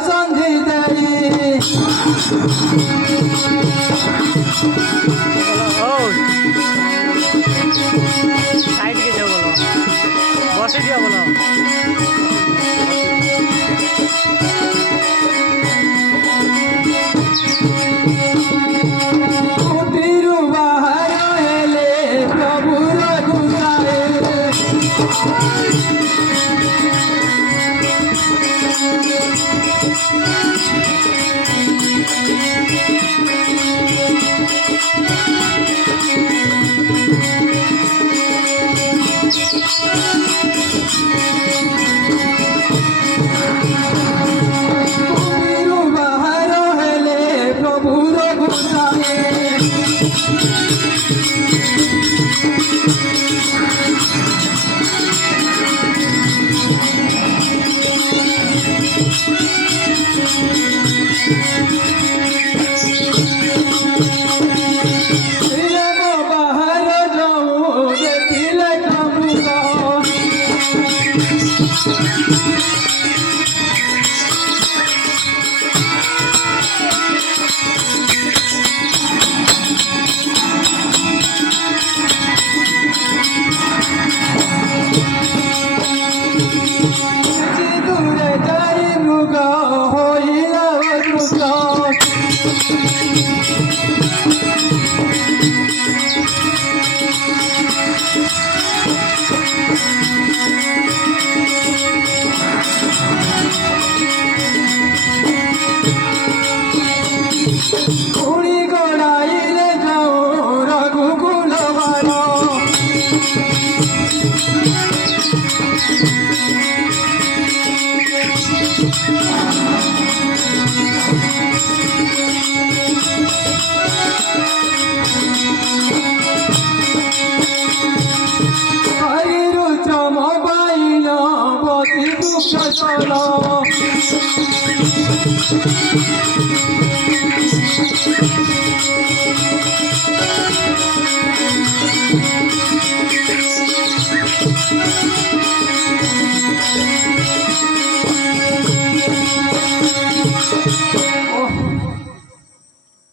सन्धि देई साइड के जाओ बोलो बसे दिया बोलो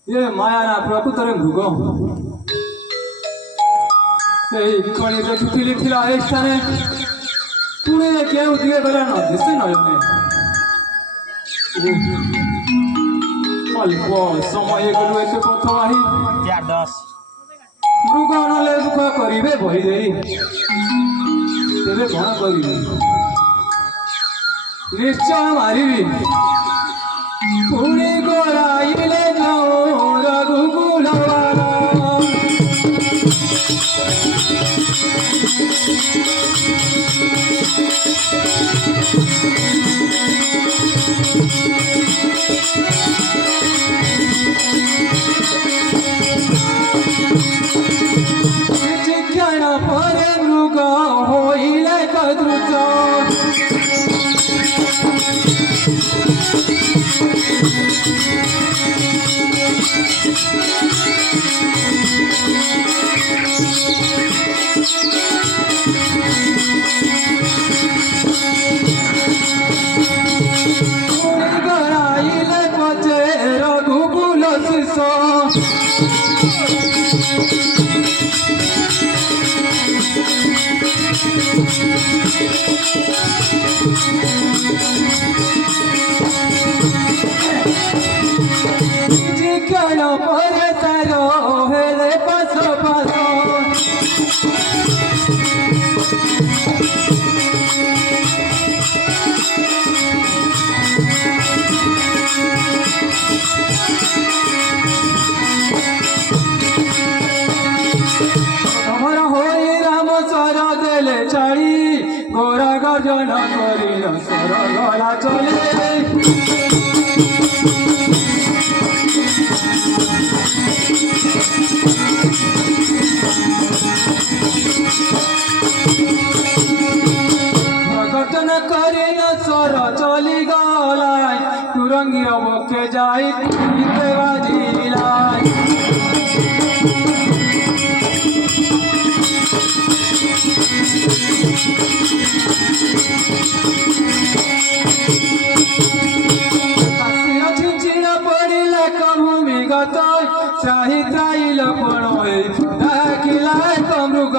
ये मायाना प्रकृତରେ ମୃଗ ଏହି ଖଣି ଦେଖୁଥିଲି ଥିଲା ଏ ସ୍ଥାନେ ପୁଣି କେଉଁ ଦିଏ ଗଲା ନ ଦିଶି ନୟନେ ଅଳ୍ପ ସମୟ ଗଲୁ ଏତେ ପଥ ଆହି ମୃଗ ନହେଲେ ଦୁଃଖ କରିବେ ବହି ଦେଇ ତେବେ କ'ଣ କରିବି ନିଶ୍ଚୟ ମାରିବି ପୁଣି ଗଳାଇଲେ ଯାଉ ରଘୁକୁଳବାଲା ଚିକ୍ଷଣ ପରେ ମୃଗ ହୋଇଲେ କଦୃତ ଗଳାଇଲେ ପଛେ ରଘୁକୁଳ ଶିଷ ଚିକ୍ଷଣ ପରେ ତାର ହେଲେ ପାଶ ପାଶ ତମର ହୋଇ ରାମ ସର ଦେଲେ ଛାଡ଼ି ଗୋରା ଗର୍ଜନ କରିଲ ସର ଗଲା ଚଳେ दुरंगी बके जाई इते बाजिलाई चिंचिणा पडिला कभूमी गतोय त्राही त्राईल पणोय दाखिलाय कमृग